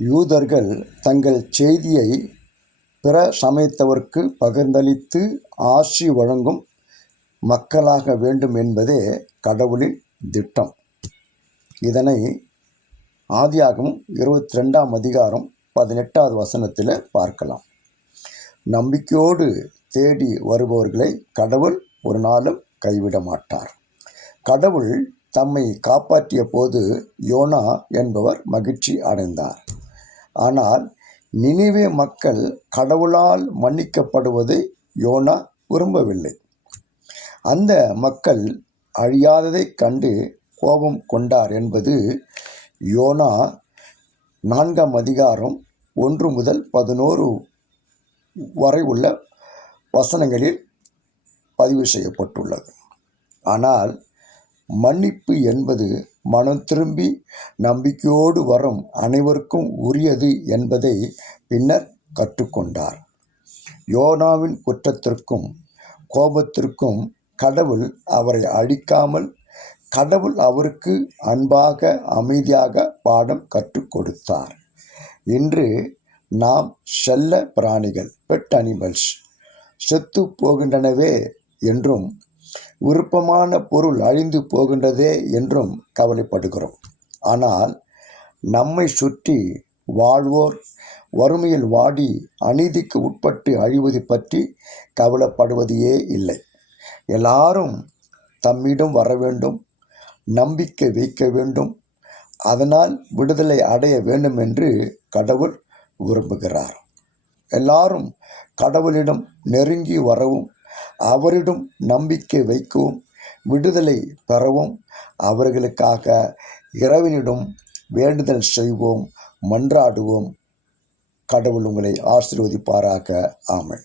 யூதர்கள் தங்கள் செய்தியை பிற சமயத்தவர்க்கு பகிர்ந்தளித்து ஆசி வழங்கும் மக்களாக வேண்டும் என்பதே கடவுளின் திட்டம். இதனை ஆதியாகமம் 22ஆம் அதிகாரம் 18வது வசனத்தில் பார்க்கலாம். நம்பிக்கையோடு தேடி வருபவர்களை கடவுள் ஒரு நாளும் கைவிட மாட்டார். கடவுள் தம்மை காப்பாற்றிய போது யோனா என்பவர் மகிழ்ச்சி அடைந்தார். ஆனால் நினிவே மக்கள் கடவுளால் மன்னிக்கப்படுவதை யோனா விரும்பவில்லை. அந்த மக்கள் அழியாததைக் கண்டு கோபம் கொண்டார் என்பது யோனா 4ஆம் அதிகாரம் 1 முதல் 11 வரை உள்ள வசனங்களில் பதிவு செய்யப்பட்டுள்ளது. ஆனால் மன்னிப்பு என்பது மனம் திரும்பி நம்பிக்கையோடு வரும் அனைவருக்கும் உரியது என்பதை பின்னர் கற்றுக்கொண்டார். யோனாவின் குற்றத்திற்கும் கோபத்திற்கும் கடவுள் அவரை அழிக்காமல் கடவுள் அவருக்கு அன்பாக அமைதியாக பாடம் கற்றுக் கொடுத்தார். இன்று நாம் செல்ல பிராணிகள் பெட் அனிமல்ஸ் செத்து போகின்றனவே என்றும் விருப்பமான பொருள் அழிந்து போகின்றதே என்றும் கவலைப்படுகிறோம். ஆனால் நம்மை சுற்றி வாழ்வோர் வறுமையில் வாடி அநீதிக்கு உட்பட்டு அழிவது பற்றி கவலைப்படுவதையே இல்லை. எல்லாரும் தம்மிடம் வர வேண்டும், நம்பிக்கை வைக்க வேண்டும், அதனால் விடுதலை அடைய வேண்டும் என்று கடவுள் விரும்புகிறார். எல்லாரும் கடவுளிடம் நெருங்கி வரவும் அவரிடம் நம்பிக்கை வைக்கவும் விடுதலை பெறவும் அவர்களுக்காக இறைவனிடம் வேண்டுதல் செய்வோம், மன்றாடுவோம். கடவுள் உங்களை ஆசீர்வதிப்பாராக. ஆமென்.